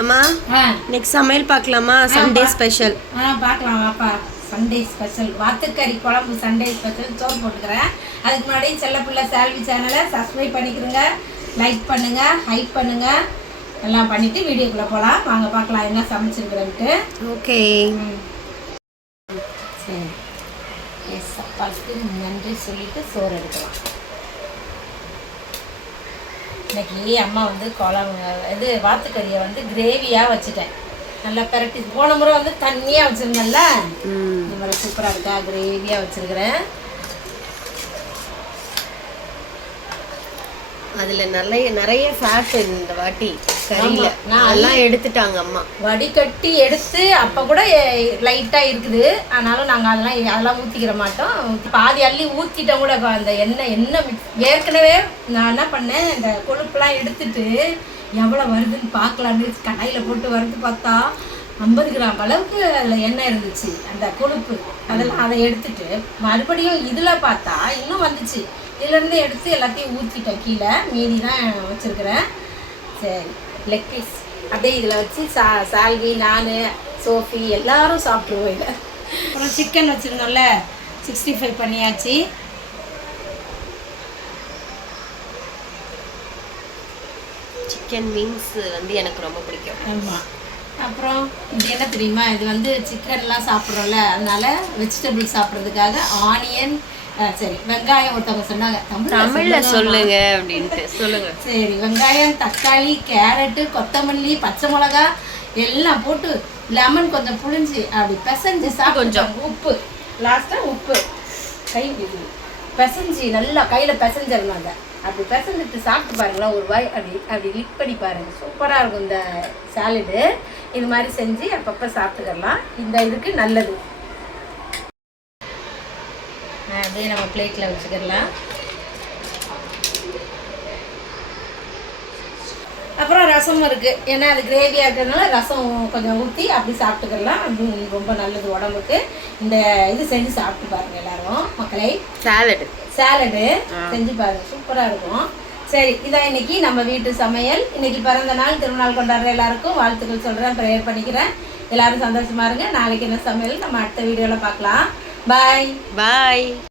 அம்மா நெக்ஸ்ட் சமையல் பார்க்கலாமா? சண்டே ஸ்பெஷல் பார்க்கலாம் வாப்பா. சண்டே ஸ்பெஷல் வாத்துக்கறி குழம்பு. சண்டே ஸ்பெஷல் சோறு போட்டுக்கிறேன். அதுக்கு முன்னாடி செல்லப்பிள்ளை சால்வி சேனலை சப்ஸ்கிரைப் பண்ணிக்கிறேங்க, லைக் பண்ணுங்க, ஹைப் பண்ணுங்க, எல்லாம் பண்ணிட்டு வீடியோக்குள்ளே போகலாம். வாங்க பார்க்கலாம் என்ன சமைச்சிருக்கிறேன்ட்டு. ஓகே சரி, எஸ் அப்பாவுக்கு நன்றி சொல்லிட்டு சோறு எடுக்கலாம். இன்னைக்கு அம்மா வந்து குழம்பு வாத்துக்கறியை வந்து கிரேவியாக வச்சுட்டேன். நல்லா பெரட்டி. போன முறை வந்து தண்ணியாக வச்சுருந்தேன்ல, இந்த மாதிரி சூப்பராக இருக்கா. கிரேவியாக வச்சுருக்கிறேன். அதில் நிறைய ஃபேட் இந்த வாட்டி கறியில் நல்லா எடுத்துட்டாங்க அம்மா. வடிகட்டி எடுத்து அப்போ கூட லைட்டாக இருக்குது. ஆனாலும் நாங்கள் அதெல்லாம் ஊற்றிக்கிற மாட்டோம். பாதி அள்ளி ஊற்றிட்டோம் கூட. அந்த எண்ணெய் ஏற்கனவே நான் என்ன பண்ணேன், இந்த கொழுப்புலாம் எடுத்துட்டு எவ்வளோ வருதுன்னு பார்க்கலான்னு கடாயில் போட்டு வறுத்து பார்த்தா 50 கிராம் அளவுக்கு அதில் எண்ணெய் இருந்துச்சு, அந்த கொழுப்பு. அதெல்லாம் அதை எடுத்துட்டு மறுபடியும் இதில் பார்த்தா இன்னும் வந்துச்சு. இதுலேருந்து எடுத்து எல்லாத்தையும் ஊற்றிட்டேன் கீழே. மீதி தான் வச்சுருக்கிறேன். சரி, லெக் பீஸ் அப்படியே இதில் வச்சு சால்வி, நான், சோஃபி எல்லாரும் சாப்பிட்ருவோம். இதை அப்புறம் சிக்கன் வச்சுருந்தோம்ல, 65 பண்ணியாச்சு. சிக்கன் விங்ஸ் வந்து எனக்கு ரொம்ப பிடிக்கும். ஆமாம். அப்புறம் இது என்ன தெரியுமா, இது வந்து சிக்கன்லாம் சாப்பிட்றோம்ல, அதனால வெஜிடபிள் சாப்பிட்றதுக்காக ஆனியன், சரி வெங்காயம், ஒருத்தவங்க சொன்னாங்க தமிழ்ல சொல்லுங்க அப்படின்ட்டு சொல்லுங்க. சரி, வெங்காயம், தக்காளி, கேரட்டு, கொத்தமல்லி, பச்சை மிளகா எல்லாம் போட்டு லெமன் கொஞ்சம் புழிஞ்சு அப்படி பிசைஞ்சு கொஞ்சம் உப்பு, லாஸ்ட்டாக உப்பு கை பிசைஞ்சு நல்லா கையில் பிசைஞ்சிடணும். அப்படி பிசைஞ்சிட்டு சாப்பிட்டு பாருங்களேன். ஒரு வாய் அப்படி லிக் பண்ணி பாருங்கள். சூப்பராக இருக்கும் இந்த சாலடு. இது மாதிரி செஞ்சு அப்பப்போ சாப்பிட்டுக்கலாம். இந்த இதுக்கு நல்லது. அப்படியே நம்ம பிளேட்டில் வச்சுக்கிடலாம். அப்புறம் ரசம் இருக்குது. ஏன்னா அது கிரேவியாக இருக்கிறதுனால ரசம் கொஞ்சம் ஊற்றி அப்படி சாப்பிட்டுக்கலாம். அது ரொம்ப நல்லது உடம்புக்கு. இந்த இது செஞ்சு சாப்பிட்டு பாருங்கள் எல்லாரும் மக்களை. சாலடு செஞ்சு பாருங்கள், சூப்பராக இருக்கும். சரி, இதான் இன்னைக்கு நம்ம வீட்டு சமையல். இன்னைக்கு பிறந்த நாள், திருநாள் கொண்டாடுற எல்லாருக்கும் வாழ்த்துக்கள் சொல்கிறேன், ப்ரேயர் பண்ணிக்கிறேன். எல்லாரும் சந்தோஷமா இருங்க. நாளைக்கு என்ன சமையல் நம்ம அடுத்த வீடியோவில் பார்க்கலாம். பாய்.